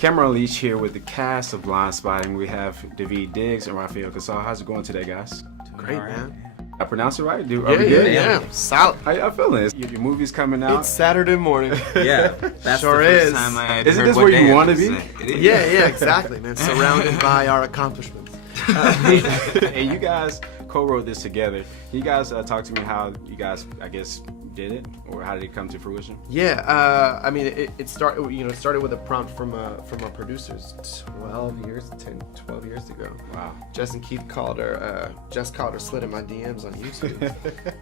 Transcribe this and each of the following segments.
Kamaron Leach here with the cast of BLINDSPOTTING. We have David Diggs and Rafael Casal. How's it going today, guys? Great, man. I pronounced it right? Are we Yeah, good? yeah. Solid. How y'all feeling? Your movie's coming out. It's Saturday morning. Yeah, that's Sure the first is. time I Isn't heard this what where you day wanna it is. be? It is. Yeah, exactly, man. Surrounded by our accomplishments. And you guys co-wrote this together. Can you guys talk to me how you guys, I guess, did it, or how did it come to fruition? Yeah, I mean, it started. It started with a prompt from our producers 12 years ago. Wow. Jess and Keith called her. Jess called her, slid in my DMs on YouTube.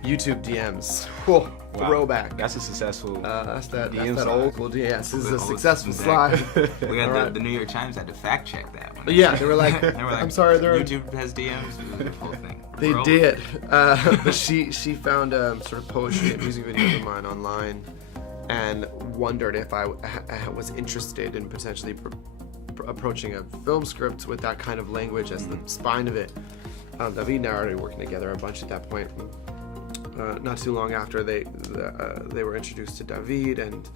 YouTube DMs. Whoa, Wow. Throwback. That's a successful. That's that DM old slide. school. Yes, this is a Old- successful exactly. slide. We got Alright. the New York Times had to fact check that one. Yeah, they were like, They were like, I'm sorry, they're. YouTube has DMs. The whole thing. They We're old. did, but she found sort of poetry and music videos of mine online, and wondered if I was interested in potentially approaching a film script with that kind of language as the spine of it. David and I were already working together a bunch at that point. Not too long after they were introduced to David, and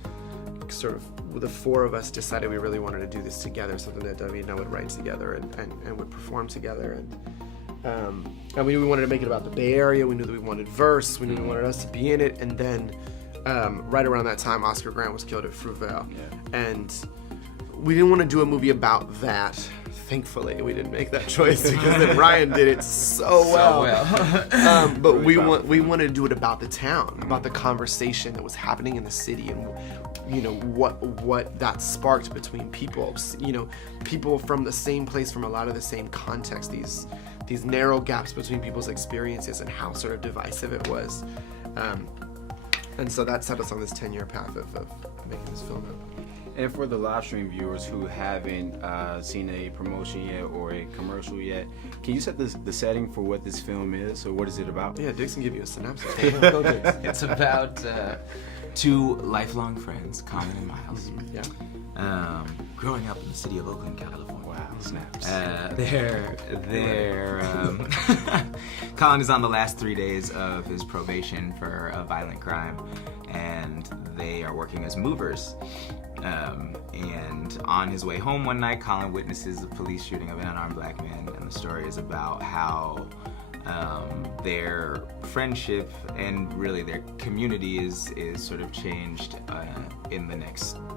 sort of the four of us decided we really wanted to do this together, something that David and I would write together and would perform together. And we wanted to make it about the Bay Area. We knew that we wanted verse. We knew we wanted us to be in it. And then right around that time, Oscar Grant was killed at Rafael. Yeah. And we didn't want to do a movie about that. Thankfully, we didn't make that choice because then Ryan did it so well. But we wanted to do it about the town, about the conversation that was happening in the city, and what that sparked between people. People from the same place, from a lot of the same context. These narrow gaps between people's experiences and how sort of divisive it was. And so that set us on this 10-year path of making this film out. And for the live stream viewers who haven't seen a promotion yet or a commercial yet, can you set the setting for what this film is, or what is it about? Yeah, Diggs can give you a synopsis. It's about two lifelong friends, Colin and Miles. Yeah. Growing up in the city of Oakland, California. Wow, snaps. Colin is on the last 3 days of his probation for a violent crime, and they are working as movers. And on his way home one night, Colin witnesses a police shooting of an unarmed black man, and the story is about how their friendship and really their community is sort of changed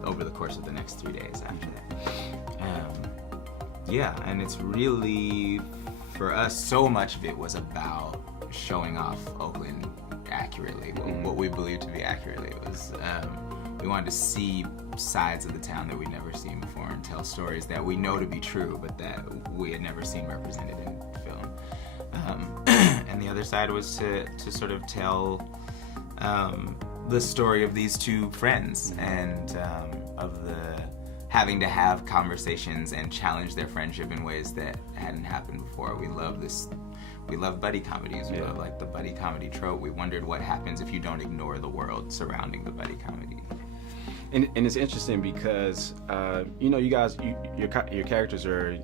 over the course of the next 3 days after that. Yeah, and it's really, for us, so much of it was about showing off Oakland accurately, what we believe to be accurately. It was, we wanted to see sides of the town that we'd never seen before and tell stories that we know to be true, but that we had never seen represented in film. And the other side was to sort of tell the story of these two friends and of the having to have conversations and challenge their friendship in ways that hadn't happened before. We love buddy comedies. We love like the buddy comedy trope. We wondered what happens if you don't ignore the world surrounding the buddy comedy. And it's interesting because you guys, your characters are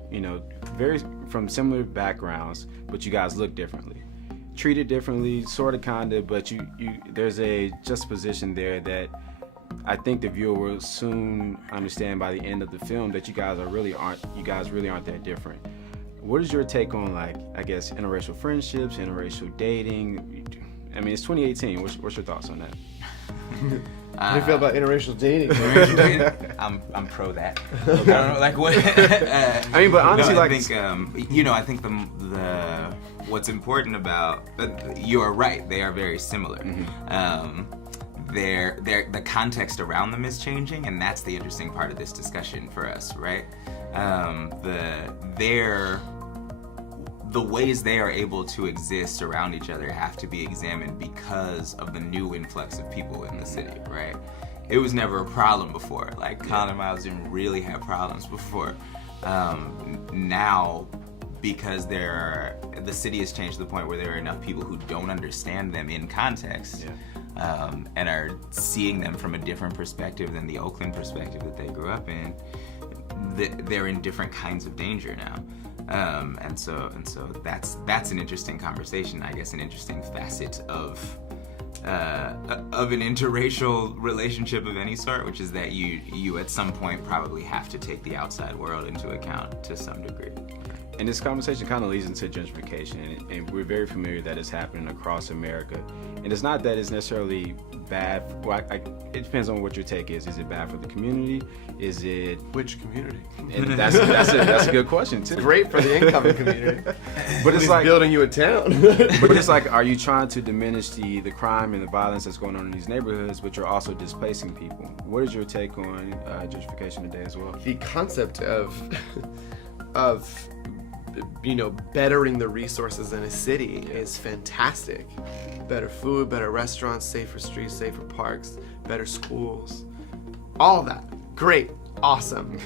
very from similar backgrounds, but you guys look differently, treated differently, sort of, kinda. But you there's a juxtaposition there that I think the viewer will soon understand by the end of the film that you guys really aren't that different. What is your take on, like, I guess, interracial friendships, interracial dating? I mean, it's 2018. What's your thoughts on that? How do you feel about interracial dating? I'm pro that. I don't know, like what. I mean, but honestly, I think the what's important about, you are right. They are very similar. The context around them is changing, and that's the interesting part of this discussion for us, right? The ways they are able to exist around each other have to be examined because of the new influx of people in the city, right? It was never a problem before. Like, Colin and Miles didn't really have problems before. Now, because the city has changed to the point where there are enough people who don't understand them in context, and are seeing them from a different perspective than the Oakland perspective that they grew up in, they're in different kinds of danger now. And so that's an interesting conversation, I guess, an interesting facet of of an interracial relationship of any sort, which is that you at some point probably have to take the outside world into account to some degree. And this conversation kind of leads into gentrification, and we're very familiar that it's happening across America. And it's not that it's necessarily bad. Well, it depends on what your take is. Is it bad for the community? Is it... Which community? And that's a good question, too. Great for the incoming community. But it's like building you a town. But it's like, are you trying to diminish the crime and the violence that's going on in these neighborhoods, but you're also displacing people? What is your take on gentrification today as well? The concept of bettering the resources in a city is fantastic. Better food, better restaurants, safer streets, safer parks, better schools, all that. Great, awesome.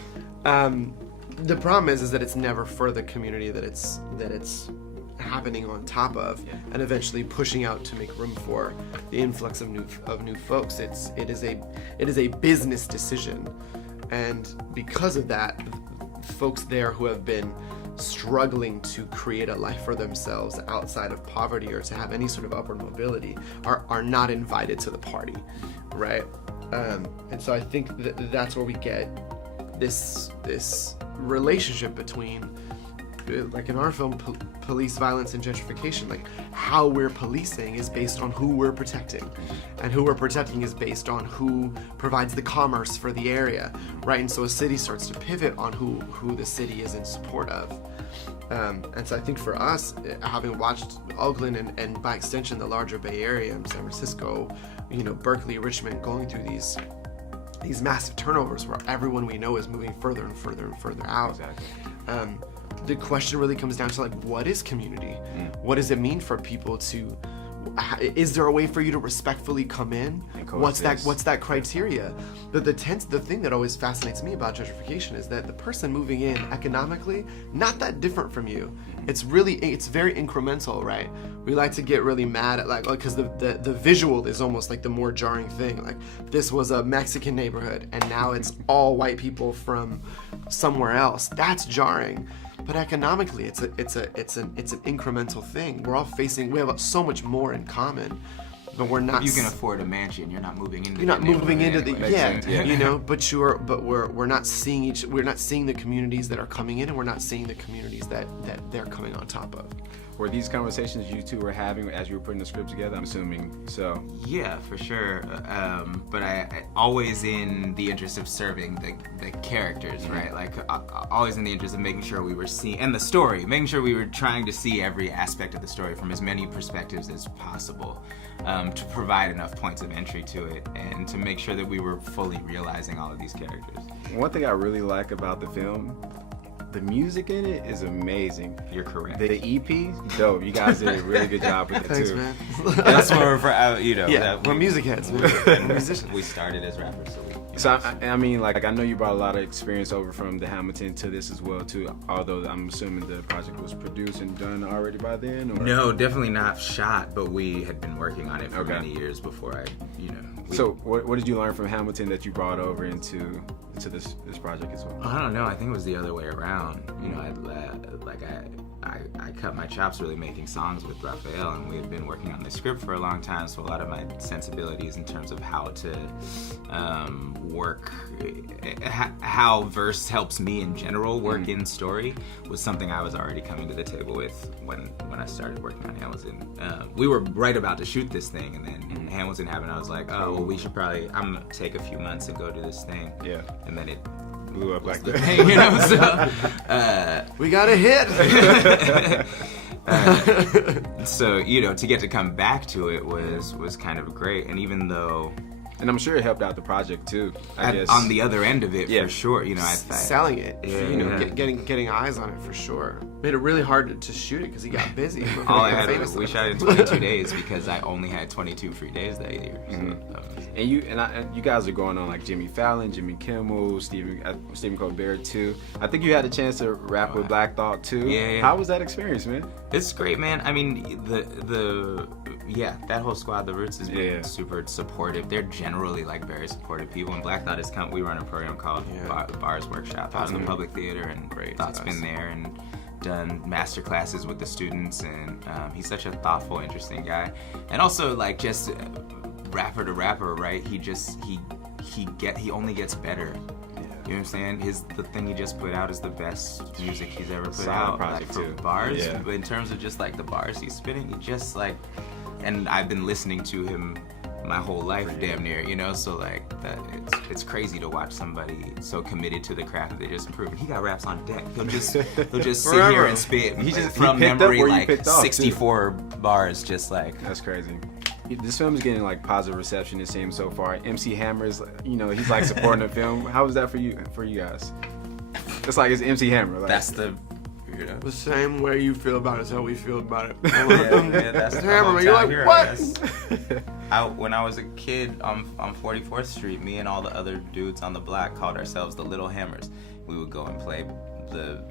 The problem is that it's never for the community that it's happening on top of, and eventually pushing out to make room for the influx of new folks. It is a business decision, and because of that, folks there who have been struggling to create a life for themselves outside of poverty or to have any sort of upward mobility are not invited to the party, right? And so I think that's where we get this relationship between, like in our film, police violence and gentrification. Like, how we're policing is based on who we're protecting, and who we're protecting is based on who provides the commerce for the area, right? And so a city starts to pivot on who the city is in support of. And so I think for us, having watched Oakland and by extension the larger Bay Area and San Francisco, Berkeley, Richmond, going through these massive turnovers where everyone we know is moving further and further and further out. Exactly. The question really comes down to, like, what is community? What does it mean for people to? Is there a way for you to respectfully come in? What's that criteria? But the thing that always fascinates me about gentrification is that the person moving in economically, not that different from you. It's very incremental, right? We like to get really mad at because the visual is almost like the more jarring thing. Like, this was a Mexican neighborhood and now it's all white people from somewhere else. That's jarring. But economically, it's an incremental thing. We have so much more in common, but we're not. You can afford a mansion. You're not moving into. You're not moving into anyway. But we're not seeing the communities that are coming in, and we're not seeing the communities that they're coming on top of. Were these conversations you two were having as you were putting the script together? I'm assuming so. Yeah, for sure. But I always in the interest of serving the characters, right? Like, always in the interest of making sure we were seeing, and the story, making sure we were trying to see every aspect of the story from as many perspectives as possible, to provide enough points of entry to it, and to make sure that we were fully realizing all of these characters. One thing I really like about the film, the music in it is amazing. You're correct. The EP, dope. You guys did a really good job with it Thanks, too. man. That's what we're we're music heads, man. We're musicians. We started as rappers, so we. So I mean, like I know you brought a lot of experience over from the Hamilton to this as well too. Although I'm assuming the project was produced and done already by then. Or? No, definitely not shot, but we had been working on it for many years before So what did you learn from Hamilton that you brought over into this project as well? I don't know. I think it was the other way around. I cut my chops really making songs with Rafael, and we had been working on the script for a long time, so a lot of my sensibilities in terms of how to work, how verse helps me in general work in story was something I was already coming to the table with when I started working on Hamilton. We were right about to shoot this thing, and then Hamilton happened. I was like, oh, well, we should probably, I'm gonna take a few months and go do this thing. Yeah. And then it blew up like the that. thing, so we got a hit. So to get to come back to it was kind of great, and even though, and I'm sure it helped out the project too. I guess on the other end of it, for sure. Selling it, getting eyes on it for sure. Made it really hard to shoot it because he got busy. All I had was, we shot it in 22 days because I only had 22 free days that year. So, and you guys are going on like Jimmy Fallon, Jimmy Kimmel, Stephen Colbert too. I think you had a chance to rap with Black Thought too. Yeah. How was that experience, man? It's great, man. I mean, that whole squad, the Roots, has been super supportive. They're generally like very supportive people. And Black Thought is we run a program called Bars Workshop out in the Public Theater, and great. Thought's been there, and done master classes with the students, and he's such a thoughtful, interesting guy. And also, like, just rapper to rapper, right? He only gets better. You know what I'm saying? The thing he just put out is the best music he's ever put out. Project like, for too. bars, Yeah. but in terms of just like the bars he's spitting, he just like, and I've been listening to him my whole life, damn near, you know. So like that, it's crazy to watch somebody so committed to the craft that they just improve. And he got raps on deck. He'll just sit here and spit. He just from picked up memory where you like picked off, too. 64 bars, just like. That's crazy. This film is getting like positive reception, it seems, so far. MC Hammer is, you know, he's like supporting the film. How was that for you guys? It's like it's MC Hammer. Like, That's the. You know. The same way you feel about it is how we feel about it. Yeah, that's the Hammer, you're like, hero, what? When I was a kid on 44th Street, me and all the other dudes on the block called ourselves the Little Hammers. We would go and play the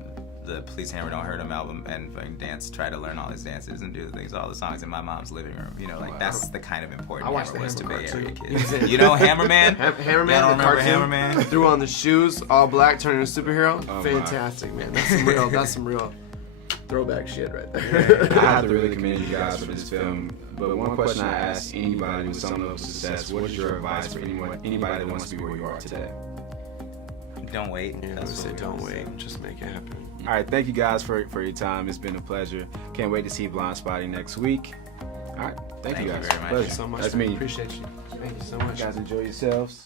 Please Hammer Don't Hurt Him album and fucking dance, try to learn all his dances and do the things, all the songs in my mom's living room. You know, like that's the kind of important I watched Hammer was the to Bay Hammer Area cartoon. kids. You know Hammerman? Hammerman, Y'all don't the remember cartoon. Hammerman? Threw on the shoes, all black, turning into a superhero. Oh, Fantastic, man. That's some real throwback shit right there. I have to really commend you guys for this film. But one question I ask anybody with some level of success: what is your advice for anybody that wants to be where you are today? Don't wait. Yeah, That's say what we don't always say. wait, just make it happen. All right, thank you guys for your time. It's been a pleasure. Can't wait to see Blind Spotting next week. All right, thank you guys. Thank you very much. Pleasure. Thank you so much. That's man. me. Appreciate you. Thank you so much. You guys enjoy yourselves.